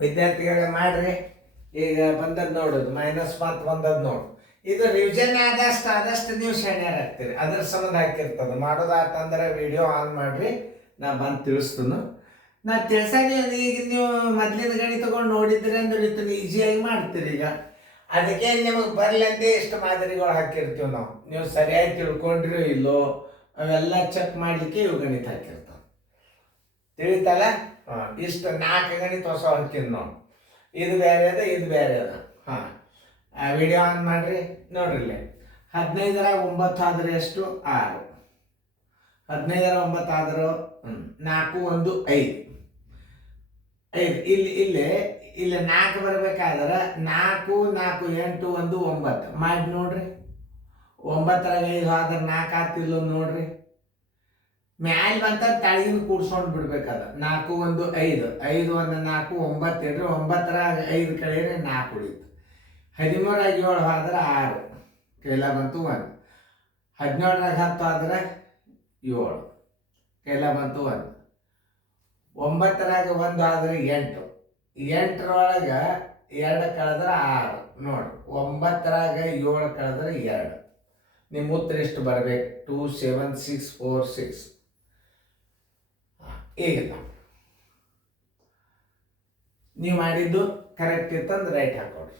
ವಿದ್ಯಾರ್ಥಿಗಳೇ ಮಾಡ್ರಿ. ಈಗ ಬಂದದ್ದು ನೋಡೋದು ಮೈನಸ್ ಮಾರ್ಕ್ ಬಂದದ್ದು ನೋಡು. ಇದು ರಿವಿಷನ್ ಆದಷ್ಟು ನೀವು ಶಣ್ಯರ್ ಆಗ್ತೀರಿ. ಅದ್ರ ಸಂಬಂಧ ಹಾಕಿರ್ತದೆ. ಮಾಡೋದಾತಂದ್ರೆ ವಿಡಿಯೋ ಆನ್ ಮಾಡ್ರಿ, ನಾ ಬಂದು ತಿಳಿಸ್ತೀನಿ. ನಾ ತಿಳ್ಸಾಗೆ ಈಗ ನೀವು ಮೊದ್ಲಿನ ಗಣಿ ತಗೊಂಡು ನೋಡಿದ್ರಿ ಅಂದ್ರೆ ಇದನ್ನು ಈಸಿಯಾಗಿ ಮಾಡ್ತೀರಿ. ಈಗ ಅದಕ್ಕೆ ನಿಮಗೆ ಬರ್ಲಂತೆ ಇಷ್ಟು ಮಾದರಿಗಳು ಹಾಕಿರ್ತೀವಿ ನಾವು. ನೀವು ಸರಿಯಾಗಿ ತಿಳ್ಕೊಂಡ್ರಿ ಇಲ್ಲೋ ಅವೆಲ್ಲ ಚೆಕ್ ಮಾಡಲಿಕ್ಕೆ ಇವು ಗಣಿತ ಹಾಕಿರ್ತಾವೆ. ತಿಳಿತಲ್ಲ? ಇಷ್ಟು 4 ಗಣಿತ ಹೊಸ ಹಾಕಿದ್ ನಾವು. ಇದು ಬೇರೆ ಅದ, ಇದು ಬೇರೆ ಅದ. ವಿಡಿಯೋ ಆನ್ ಮಾಡ್ರಿ, ನೋಡ್ರಿ ಇಲ್ಲಿ 15ರ 9 ಆದ್ರೆ ಎಷ್ಟು? 6. 15ರ 9 ಆದ್ರೆ 4 1 5. ಇಲ್ಲಿ 4 ಬರ್ಬೇಕಾದ್ರೆ 4 4 8 1 9 ಮಾಡಿ ನೋಡ್ರಿ. 9ರಾಗ 5 ಆದ್ರೆ 4 ಆಗ್ತಿಲ್ಲ ನೋಡ್ರಿ. ಮ್ಯಾಲ್ ಬಂತ ತಳಗಿನ ಕೂಡ್ಸ್ಕೊಂಡು ಬಿಡ್ಬೇಕದ. 4 1 5 5 1 4 9 ಇಡ್ರಿ. 9ರಾಗ 5 ಕಳೆಯಿರಿ 4 ಉಳಿತು. 13ರಾಗ 7 ಆದ್ರೆ 6 ಕೈಲ ಬಂತು 1. 17ರಾಗ 10 ಆದ್ರೆ 7 ಕೈಲ ಬಂತು 1. 9ರಾಗ 1 ಆದ್ರೆ 8. 8ರೊಳಗೆ 2 ಕಳೆದ್ರೆ 6 ನೋಡಿ. 9ರಾಗ 7 ಕಳೆದ್ರೆ 2. ನಿಮ್ಮ ಉತ್ತರ ಎಷ್ಟು ಬರಬೇಕು? 2 7 6 4 6. ಈಗ ನೀವು ಮಾಡಿದ್ದು ಕರೆಕ್ಟ್ ಇತ್ತಂದ್ರೆ ರೈಟ್ ಹಾಕೊಡ್ರಿ.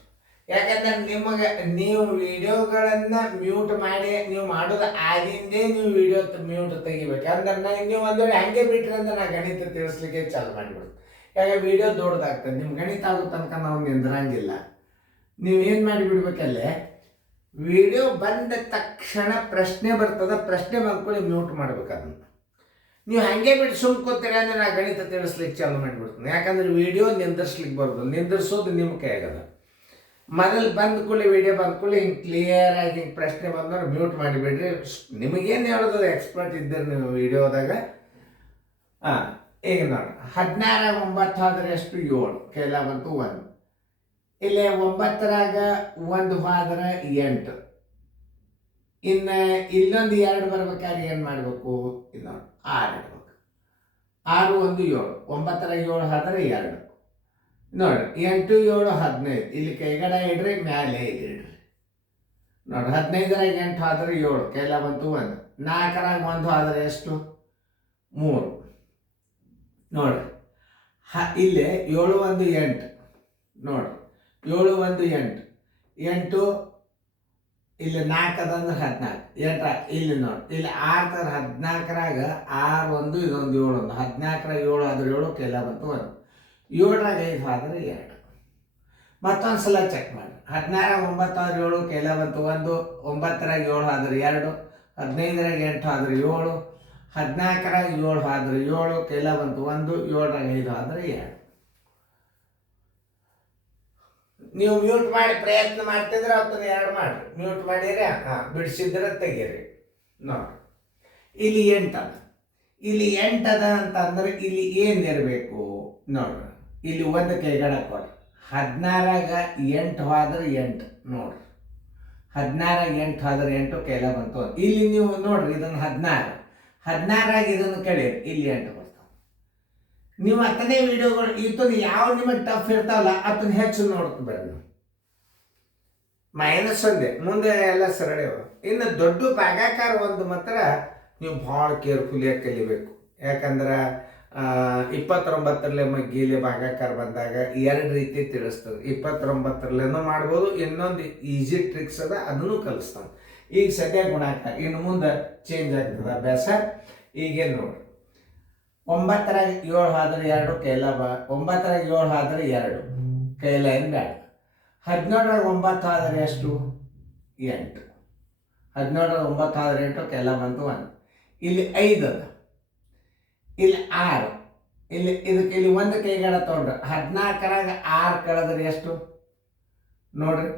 ಯಾಕಂದ್ರೆ ನಿಮಗೆ ನೀವು ವಿಡಿಯೋಗಳನ್ನ ಮ್ಯೂಟ್ ಮಾಡಿ ನೀವು ಮಾಡೋದು ಆಗಿಂದೇ ನೀವು ವಿಡಿಯೋ ಮ್ಯೂಟ್ ತೆಗಿಬೇಕು. ಅಂದ್ರೆ ನೀವು ಒಂದು ವೇಳೆ ಹಂಗೆ ಬಿಟ್ರಿ ಅಂದ್ರೆ ನಾ ಗಣಿತ ತಿಳಿಸ್ಲಿಕ್ಕೆ ಚಾಲು ಮಾಡಿಬಿಡ್ತು. ಯಾಕೆ ವಿಡಿಯೋ ದೊಡ್ಡದಾಗ್ತದೆ. ನಿಮ್ಮ ಗಣಿತ ಆಗೋ ತನಕ ನಾವು ನಿಂದ್ರಂಗಿಲ್ಲ. ನೀವು ಏನು ಮಾಡಿಬಿಡ್ಬೇಕಲ್ಲೇ, ವಿಡಿಯೋ ಬಂದ ತಕ್ಷಣ ಪ್ರಶ್ನೆ ಬರ್ತದ, ಪ್ರಶ್ನೆ ಬಂದ್ಕೊಳ್ಳಿ ಮ್ಯೂಟ್ ಮಾಡ್ಬೇಕು. ಅದನ್ನು ನೀವು ಹಂಗೆ ಬಿಟ್ಟು ಸುಮ್ಕೋತೀರ ಅಂದ್ರೆ ನಾ ಗಣಿತ ತಿಳಿಸ್ಲಿಕ್ಕೆ ಚಾಲು ಮಾಡಿಬಿಡ್ತೀನಿ. ಯಾಕಂದ್ರೆ ವಿಡಿಯೋ ನಿಂದಿರ್ಸ್ಲಿಕ್ಕೆ ಬರೋದು, ನಿಂದಿರ್ಸೋದು ನಿಮ್ಮ ಕೈ ಆಗಲ್ಲ. ಮೊದಲು ಬಂದ ಕೂಡಲೇ ವಿಡಿಯೋ ಬಂದ ಕೂಡಲೇ ಹಿಂಗೆ ಕ್ಲಿಯರ್ ಆಗಿ ಹಿಂಗೆ ಪ್ರಶ್ನೆ ಬಂದವ್ರು ಮ್ಯೂಟ್ ಮಾಡಿಬಿಡ್ರಿ. ನಿಮಗೇನು ಹೇಳೋದು, ಎಕ್ಸ್ಪರ್ಟ್ ಇದ್ದೀರಿ ನೀವು ವಿಡಿಯೋದಾಗ. ಈಗ ನೋಡಿ 16ರಾಗ 9 ಆದ್ರೆ ಎಷ್ಟು? 7 ಕೈಲ ಬಂತು 1. ಇಲ್ಲೇ 9ರಾಗ 1 ಆದ್ರೆ 8. ಇನ್ನು ಇಲ್ಲೊಂದು 2 ಬರ್ಬೇಕಾದ್ರೆ ಏನು ಮಾಡಬೇಕು? ಇನ್ನೊಂದು 6 ಇಡ್ಬೇಕು. 6 1 7. 9ರಾಗ 7 ಆದ್ರೆ 2 ನೋಡಿ. 8 7 15. ಇಲ್ಲಿ ಕೈಗಡ ಇಡ್ರಿ, ಮ್ಯಾಲೆ ಇಡ್ರಿ ನೋಡಿ. 15ರಾಗ 8 ಆದ್ರೆ 7 ಕೈಲ ಬಂತು 1. 4ರಾಗ 1 ಆದ್ರೆ ಎಷ್ಟು? 3 ನೋಡ್ರಿ. ಇಲ್ಲಿ 7 1 8 ನೋಡ್ರಿ. 7 1 8 8 ಇಲ್ಲಿ 4 ಅದಂದ್ರೆ 14. 8 ಇಲ್ಲಿ ನೋಡಿ. ಇಲ್ಲಿ 6 ತರ 14ರಾಗ 6 1 ಇದೊಂದು 7 1. 14ರಾಗ 7 ಆದ್ರೆ 7 ಕೈಲ ಬಂತು 1. 7ರಾಗ 5 ಆದ್ರೆ 2. ಮತ್ತೊಂದು ಸಲ ಚೆಕ್ ಮಾಡಿ. 16ರಾಗ 9 ಆದ್ರೆ 7 ಕೈಲ ಬಂತು 1. 9ರಾಗ 7 ಆದ್ರೆ 2. 15ರಾಗ 8 ಆದ್ರೆ 7. 14ರಾಗ 7 ಆದ್ರೆ 7 ಕೈಲ ಬಂತು 1. 7ರಾಗ 5 ಆದ್ರೆ 2. ನೀವು ಮ್ಯೂಟ್ ಮಾಡಿ ಪ್ರಯತ್ನ ಮಾಡ್ತಿದ್ರೆ ಅವತ್ತನ್ನ 2 ಮಾಡಿರಿ. ಮ್ಯೂಟ್ ಮಾಡಿರಿ, ಬಿಡಿಸಿದ್ರೆ ತೆಗೀರಿ ನೋಡಿ. ಇಲ್ಲಿ 8 ಅದ. ಇಲ್ಲಿ 8 ಅದ ಅಂತಂದ್ರೆ ಇಲ್ಲಿ ಏನಿರಬೇಕು ನೋಡ್ರಿ. ಇಲ್ಲಿ 1 ಕೈಗಡ ಕೊಡ್ರಿ. 16ರಾಗ 8 ಆದ್ರೆ 8 ನೋಡ್ರಿ. 16ರಾಗ 8 ಆದ್ರೆ 8 ಕೈಲ ಬಂತು 1. ಇಲ್ಲಿ ನೀವು ನೋಡ್ರಿ, ಇದನ್ನು 16ರಾಗ ಇದನ್ನು ಕಳೀರಿ, ಇಲ್ಲಿ 8 ಬರ್ತಾವೆ. ನೀವು ಹತ್ತನೇ ವಿಡಿಯೋಗಳು ಇದನ್ನು ಯಾವ ನಿಮಗೆ ಟಫ್ ಇರ್ತಾವಲ್ಲ ಅದನ್ನ ಹೆಚ್ಚು ನೋಡ್ಕೊಬೇಡಿ. ನೀವು -1 ಮುಂದೆ ಎಲ್ಲ ಸರಳ. ಇನ್ನು ದೊಡ್ಡ ಭಾಗಾಕಾರ ಒಂದು ಮಾತ್ರ ನೀವು ಭಾಳ ಕೇರ್ಫುಲಿಯಾಗಿ ಕಲಿಬೇಕು. ಯಾಕಂದ್ರೆ 29ರಲ್ಲಿ ಮಗ್ಗಿಲಿ ಭಾಗಾಕಾರ ಬಂದಾಗ 2 ರೀತಿ ತಿಳಿಸ್ತದೆ. 29ರಲ್ಲೇನೂ ಮಾಡ್ಬೋದು, ಇನ್ನೊಂದು ಈಸಿ ಟ್ರಿಕ್ಸ್ ಅದ, ಅದನ್ನು ಕಲಿಸ್ತಾನೆ. ಈಗ ಸದ್ಯ ಗುಣಾಕಾರ, ಇನ್ನು ಮುಂದೆ ಚೇಂಜ್ ಆಗ್ತದೆ ಅಭ್ಯಾಸ. ಈಗೇನು ನೋಡಿ. 9ರಾಗ 7 ಆದ್ರೆ 2 ಕೈಲ 9ರಾಗ 7 ಆದ್ರೆ 2 ಕೈಲ ಏನು ಬೇಡ. 17ರಾಗ 9 ಆದ್ರೆ ಎಷ್ಟು? 8. 17ರಾಗ 9 ಆದ್ರೆ 8 ಕೈಲ ಬಂತು 1. ಇಲ್ಲಿ 5 ಅದ, ಇಲ್ಲಿ 6. ಇದಕ್ಕೆ ಇಲ್ಲಿ 1 ಕೈಗಡ ತೊಗೊಂಡ್ರೆ 14ರಾಗ 6 ಕಳೆದ್ರೆ ಎಷ್ಟು ನೋಡ್ರಿ.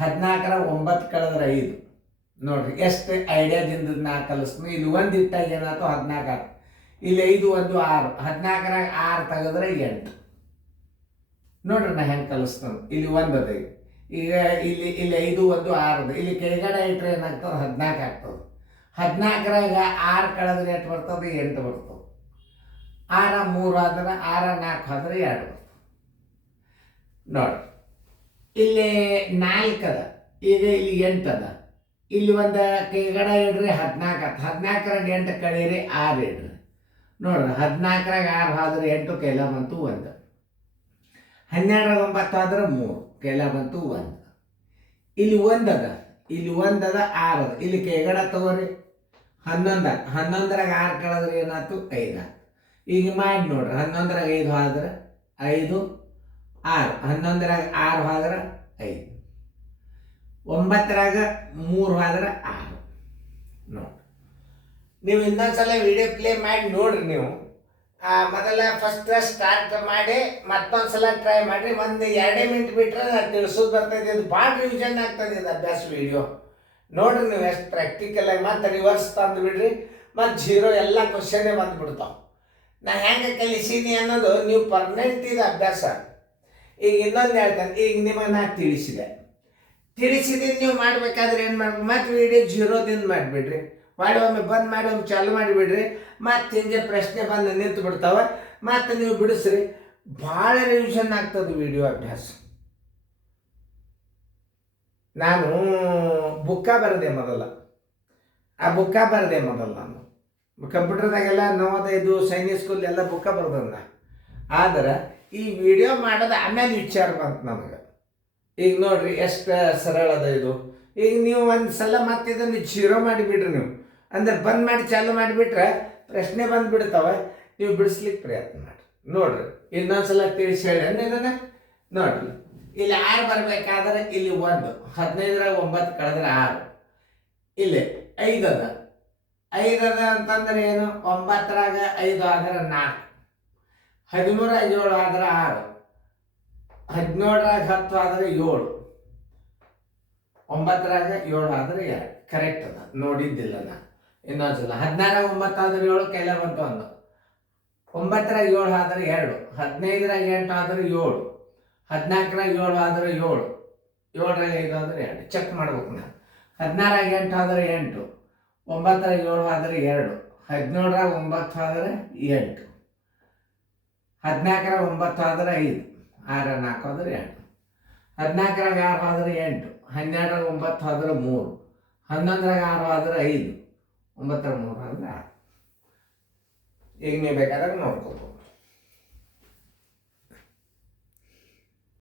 14ರಾಗ 9 ಕಳೆದ್ರೆ 5 ನೋಡ್ರಿ. ಎಷ್ಟು ಐಡಿಯಾದಿಂದ ನಾ ಕಲಿಸ್ತೀನಿ. ಇಲ್ಲಿ 1 ಇಟ್ಟಾಗ ಏನಾಯ್ತು? 14 ಆಯ್ತು. ಇಲ್ಲಿ 5 1 6. 14ರಾಗ 6 ತೆಗೆದ್ರೆ 8 ನೋಡ್ರಿ. ನಾ ಹೆಂಗೆ ಕಲಿಸ್ತಾನೆ. ಇಲ್ಲಿ 1 ಅದ. ಈಗ ಇಲ್ಲಿ 5 1 6 ಅದ. ಇಲ್ಲಿ ಕೈಗಡ ಇಟ್ಟರೆ ಏನಾಗ್ತದೆ? 14 ಆಗ್ತದೆ. 14ರಾಗ 6 ಕಳೆದ್ರೆ ಎಷ್ಟು ಬರ್ತದೆ? 8 ಬರ್ತದೆ. 6 3 ಆದ್ರೆ 6 4 ಆದ್ರೆ 2 ನೋಡಿ. ಇಲ್ಲಿ 4 ಅದ, ಈಗ ಇಲ್ಲಿ 8 ಅದ, ಇಲ್ಲಿ ಒಂದು ಕೈಗಡ ಇಡ್ರಿ 14 ಆತ. 14ರಾಗ 8 ಕಳೀರಿ 6 ಇಡ್ರಿ. ನೋಡ್ರಿ 14ರಾಗ 6 ಆದ್ರೆ 8 ಕೈಲ ಬಂತು 1. 12ರಾಗ 9 ಆದ್ರೆ 3 ಕೈಲ ಬಂತು 1. ಇಲ್ಲಿ 1 ಅದ, ಇಲ್ಲಿ 1 ಅದ, 6 ಅದ, ಇಲ್ಲಿ ಕೈಗಡ ತಗೋರಿ 11 ಆತ. 11ರಾಗ 6 ಕಳೆದ್ರೆ ಏನಾಯ್ತು 5 ಆತು. ಈಗ ಮಾಡಿ ನೋಡ್ರಿ, 11ರಾಗ 5 ಆದ್ರೆ 5 6, 11ರಾಗ 6 ಆದ್ರೆ 5, 9ರಾಗ 3 ಆದ್ರೆ 6. ನೋಡಿ, ನೀವು ಇನ್ನೊಂದ್ಸಲ ವಿಡಿಯೋ ಪ್ಲೇ ಮಾಡಿ ನೋಡ್ರಿ. ನೀವು ಮೊದಲ ಫಸ್ಟ್ ಸ್ಟಾರ್ಟ್ ಮಾಡಿ ಮತ್ತೊಂದ್ಸಲ ಟ್ರೈ ಮಾಡಿರಿ. ಒಂದು 2 ಮಿನಿಟ್ ಬಿಟ್ಟರೆ ನಾನು ತಿಳಿಸೋದು ಬರ್ತೈತೆ. ಇದು ಭಾಳ ರಿವಿಷನ್ ಆಗ್ತದೆ ಇದು ಅಭ್ಯಾಸ ವಿಡಿಯೋ. ನೋಡ್ರಿ ನೀವು ಎಷ್ಟು ಪ್ರಾಕ್ಟಿಕಲ್ ಆಗಿ ಮತ್ತೆ ರಿವರ್ಸ್ ತಂದು ಬಿಡ್ರಿ, ಮತ್ತು 0 ಎಲ್ಲ ಕ್ವಶನ್ನೇ ಬಂದುಬಿಡ್ತಾವೆ. ನಾ ಹೆಂಗೆ ಕಲಿಸೀನಿ ಅನ್ನೋದು ನೀವು ಪರ್ಮನೆಂಟ್ ಇದು ಅಭ್ಯಾಸ. ಈಗ ಇನ್ನೊಂದು ಹೇಳ್ತಾನೆ, ಈಗ ನಿಮಗೆ ನಾ ತಿಳಿಸಿದ್ದೀನಿ ನೀವು ಮಾಡಬೇಕಾದ್ರೆ ಏನು ಮಾಡ್ಬೇಕು, ಮತ್ತೆ ವಿಡಿಯೋ 0ದಿಂದ ಮಾಡಿಬಿಡ್ರಿ. ಮಾಡಿ ಒಮ್ಮೆ ಬಂದ್ ಮಾಡಿ ಒಮ್ಮೆ ಚಾಲು ಮಾಡಿಬಿಡ್ರಿ. ಮತ್ತೆ ಹಿಂಗೆ ಪ್ರಶ್ನೆ ಬಂದು ನಿಂತು ಬಿಡ್ತಾವೆ, ಮತ್ತು ನೀವು ಬಿಡಿಸ್ರಿ. ಭಾಳ ರಿವಿಷನ್ ಆಗ್ತದೆ ವಿಡಿಯೋ ಅಭ್ಯಾಸ. ನಾನು ಬುಕ್ಕ ಬರೆದೆ ಮೊದಲ, ನಾನು ಕಂಪ್ಯೂಟರ್ದಾಗೆಲ್ಲ ನವೋದಯದು ಸೈನಿಕ್ ಸ್ಕೂಲ್ ಎಲ್ಲ ಬುಕ್ಕ ಬರ್ದನ್ನ. ಆದ್ರೆ ಈ ವಿಡಿಯೋ ಮಾಡೋದು ಆಮೇಲೆ ವಿಚಾರ ಬಂತು ನಮಗೆ. ಈಗ ನೋಡ್ರಿ ಎಷ್ಟು ಸರಳ ಅದ ಇದು. ಈಗ ನೀವು ಒಂದು ಸಲ ಮತ್ತೆ ಇದನ್ನು 0 ಮಾಡಿಬಿಡ್ರಿ. ನೀವು ಅಂದ್ರೆ ಬಂದ್ ಮಾಡಿ ಚಾಲು ಮಾಡಿಬಿಟ್ರೆ ಪ್ರಶ್ನೆ ಬಂದುಬಿಡ್ತಾವೆ. ನೀವು ಬಿಡಿಸ್ಲಿಕ್ಕೆ ಪ್ರಯತ್ನ ಮಾಡಿರಿ. ನೋಡ್ರಿ ಇನ್ನೊಂದ್ಸಲ ತಿಳಿಸಿ ಹೇಳಿ ಅಂದ್ರೆ ಇದನ್ನು ನೋಡ್ರಿ. ಇಲ್ಲಿ 6 ಬರಬೇಕಾದ್ರೆ ಇಲ್ಲಿ 1, 15ರಾಗ 9 ಕಳೆದ್ರೆ 6, ಇಲ್ಲಿ 5 ಅದ. 5 ಅದ ಅಂತಂದ್ರೆ ಏನು, 9ರಾಗ 5 ಆದ್ರೆ 4, 13ರಾಗ 7 ಆದ್ರೆ 6, 17ರಾಗ 10 ಆದ್ರೆ 7, 9ರಾಗ 7 ಆದ್ರೆ 2. ಕರೆಕ್ಟ್ ಅದ, ನೋಡಿದ್ದಿಲ್ಲ ನಾ. ಇನ್ನೊಂದ್ಸಲ 16ರಾಗ 9 ಆದ್ರೆ 7 ಕೈಲ ಬಂತು 1, 9ರಾಗ 7 ಆದ್ರೆ 2, 15ರಾಗ 8 ಆದ್ರೆ 7, 14ರಾಗ 7 ಆದ್ರೆ 7, 7ರಾಗ 5 ಆದ್ರೆ 2. ಚೆಕ್ ಮಾಡ್ಬೇಕು ನಾ. 16ರಾಗ 8 ಆದ್ರೆ 8, 9ರಾಗ 7 ಆದ್ರೆ 2, 17ರಾಗ 9 ಆದ್ರೆ 8, 14ರಾಗ 9 ಆದ್ರೆ 5, 6 4 ಆದ್ರೆ 2, 14ರಾಗ 6 ಆದ್ರೆ 8, 12ರಾಗ 9 ಆದ್ರೆ 3, 11ರಾಗ 6 ಆದ್ರೆ 5, 9ರಾಗ 3 ಆದ್ರೆ 6. ಈಗ ನೀವು ಬೇಕಾದಾಗ ನೋಡ್ಕೋಬೋದು.